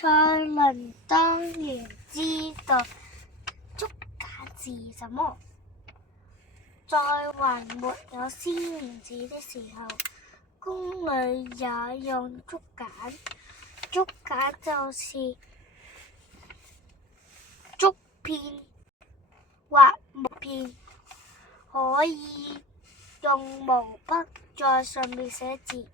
蔡倫當然知道竹簡是什麼，在還沒有絲棉紙的時候，宮裏也用竹簡。竹簡就是竹片或木片，可以用毛筆在上面寫字。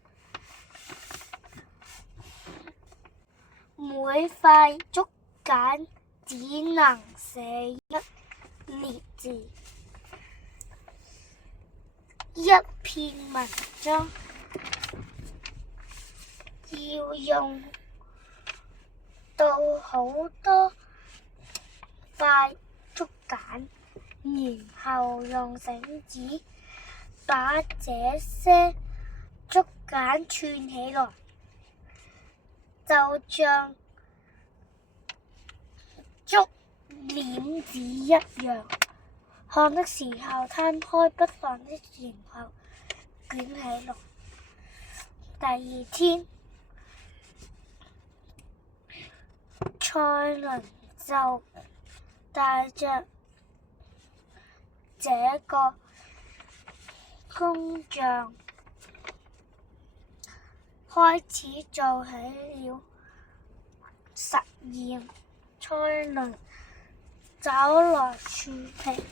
每塊竹簡只能寫一列字。一篇文章要用到好多塊竹簡，然後用繩子把這些竹簡串起來，就像竹簾子一樣。看的時候攤開，不放的然後捲起來。第二天，蔡倫就帶着這個工匠開始做起了實驗。蔡倫找來樹皮、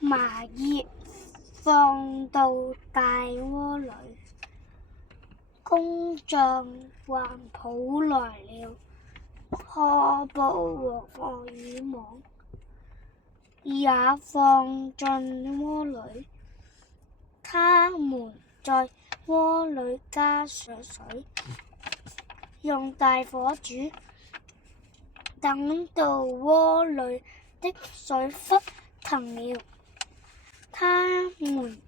麻葉，放到大鍋裏。工匠還抱來了紗布和荷爾蒙，也放進鍋裏。他們在鍋裏加上水，用大火煮。等到鍋裏的水沸騰了，他們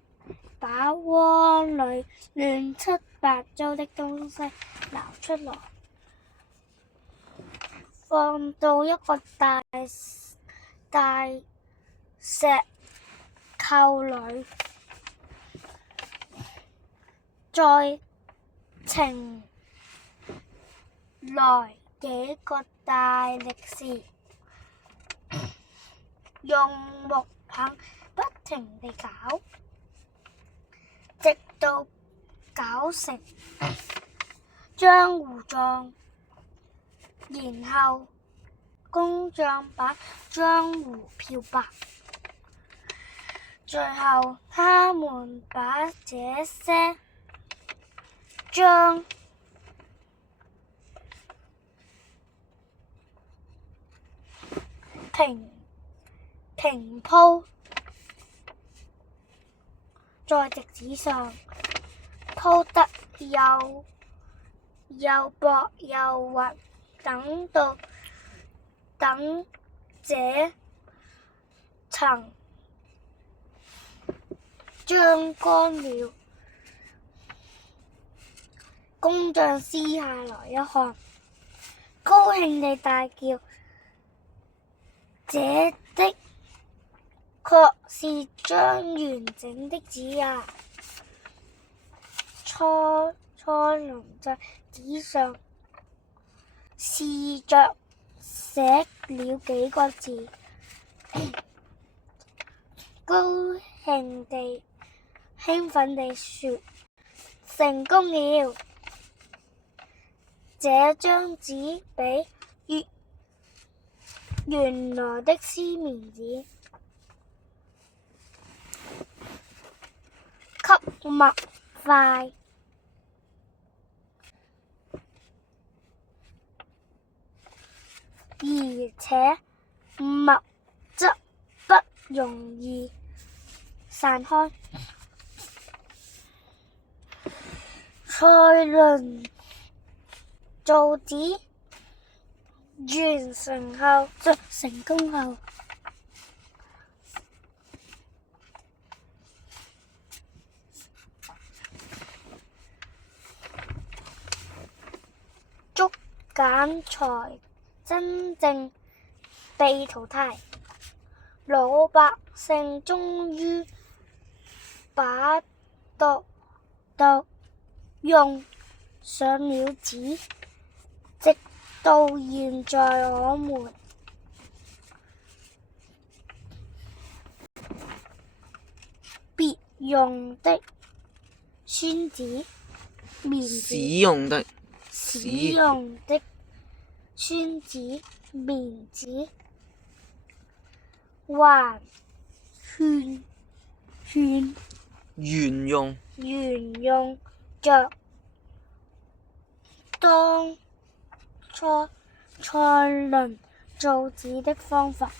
把鍋裏亂七八糟的東西撈出來，放到一個大石臼裏，再請來幾個大力士，用木棒不停地攪，直到攪成漿糊狀。然後工匠把漿糊漂白，最後他們把這些漿平鋪在席紙上，鋪得又薄又滑。等這層漿乾了，工匠撕下來一看，高興地大叫：這的確是張完整的紙呀！蔡倫在紙上試着寫了幾個字，興奮地說：成功了！這張紙比原來的絲棉紙吸墨快，而且墨汁不容易散開。蔡倫造紙完成後，成功後，竹簡才真正被淘汰。老百姓終於把讀用上了紙，直到現在我們別用的宣紙、面紙、使用的宣紙、面紙，還沿用着當初蔡倫造紙的方法。